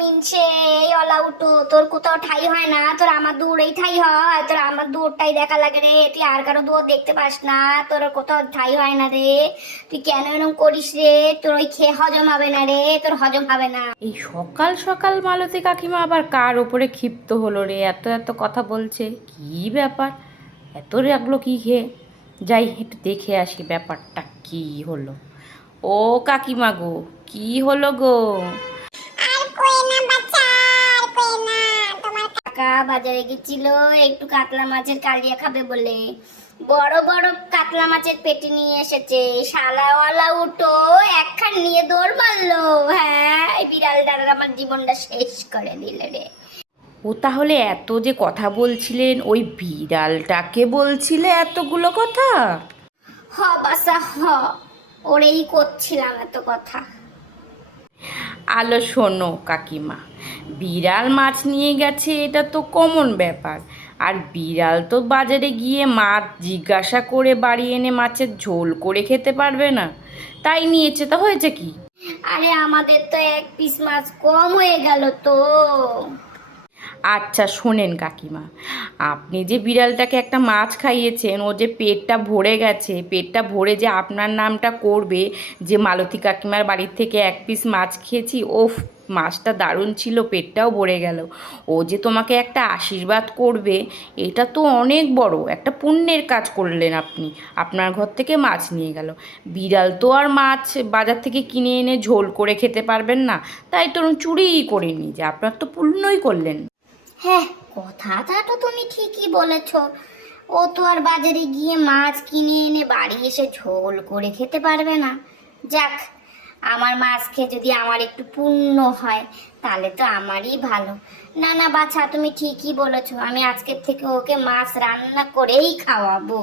মিনছে এই অলা উঠো, তোর কোথাও ঠাই হয় না, তোর আমার দূরেই ঠাই হয়, তোর আমার দূরটাই দেখা লাগে রে, তুই আর কারো দূর দেখতে পাস না, তোর কোথাও ঠাই হয় না রে, তুই কেন এরকম করিস রে, তোর ওই খেয়ে হজম হবে না রে, তোর হজম হবে না। এই সকাল সকাল মালতী কাকিমা আবার কার ওপরে ক্ষিপ্ত হলো রে? এত এত কথা বলছে, কি ব্যাপার? এত রাগলো কি খেয়ে? যাই একটু দেখে আসি ব্যাপারটা কি হলো। ও কাকিমা গো, কি হলো গো? কাকা বাজারে গেছিল একটু কাতলা মাছের কালিয়া খাবে বলে, বড় বড় কাতলা মাছের পেটি নিয়ে এসেছে, শালাওয়ালা উঠো একখান নিয়ে দৌড় মারলো। হ্যাঁ, এই বিড়ালটার আমার জীবনটা শেষ করে দিলে রে। ও তাহলে এত যে কথা বলছিলেন ওই বিড়ালটাকে বলছিলে এতগুলো কথা? হ বাসা হ, ওরেই করছিলাম এত কথা। আলো শোনো কাকিমা, বিড়াল মাছ নিয়ে গেছে এটা তো কমন ব্যাপার। আর বিড়াল তো বাজারে গিয়ে মাছ জিজ্ঞাসা করে বাড়ি এনে মাছের ঝোল করে খেতে পারবে না, তাই নিয়েছে। তো হয়েছে কি? আরে আমাদের তো এক পিস মাছ কম হয়ে গেল তো। আচ্ছা শোনেন কাকিমা, আপনি যে বিড়ালটাকে একটা মাছ খাইয়েছেন, ও যে পেটটা ভরে গেছে, পেটটা ভরে যে আপনার নামটা করবে যে মালতী কাকিমার বাড়ির থেকে এক পিস মাছ খেয়েছি, ওফ মাছটা দারুণ ছিল, পেটটাও ভরে গেল, ও যে তোমাকে একটা আশীর্বাদ করবে, এটা তো অনেক বড় একটা পুণ্যের কাজ করলেন আপনি। আপনার ঘর থেকে মাছ নিয়ে গেল, বিড়াল তো আর মাছ বাজার থেকে কিনে এনে ঝোল করে খেতে পারবেন না, তাই তো চুরিই করে নিয়ে যে আপনার তো পুণ্যই করলেন। হ্যাঁ, কথাটা তো তুমি ঠিকই বলেছ, ও তো আর বাজারে গিয়ে মাছ কিনে এনে বাড়ি এসে ঝোল করে খেতে পারবে না। যাক, আমার মাছ খেয়ে যদি আমার একটু পুণ্য হয় তাহলে তো আমারই ভালো। না না বাছা, তুমি ঠিকই বলেছ, আমি আজকের থেকে ওকে মাছ রান্না করেই খাওয়াবো।